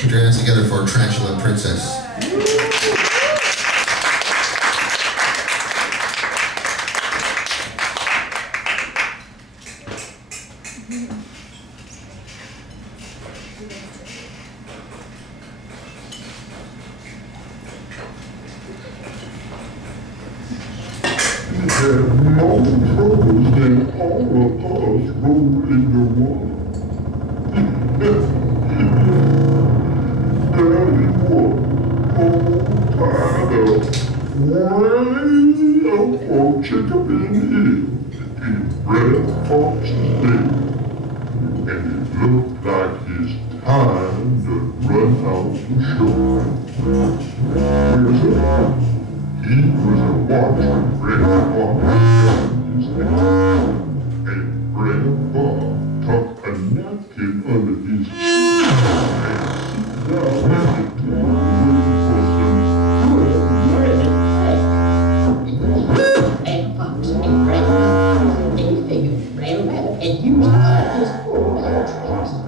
Put your hands together for Tarantula Princess. Had more troubles than all of us rolled into one. There he was, all tied up, way up on Chickapin Hill in Red Fox's den. And it looked like his time to run out the shore. Where's that? He was a watching Grandpa in his hand, and Grandpa tucked a napkin under his chin and sit down at the table Red Fox and Red Rabbit, they figured Red Rabbit had used all his 4 bad tricks.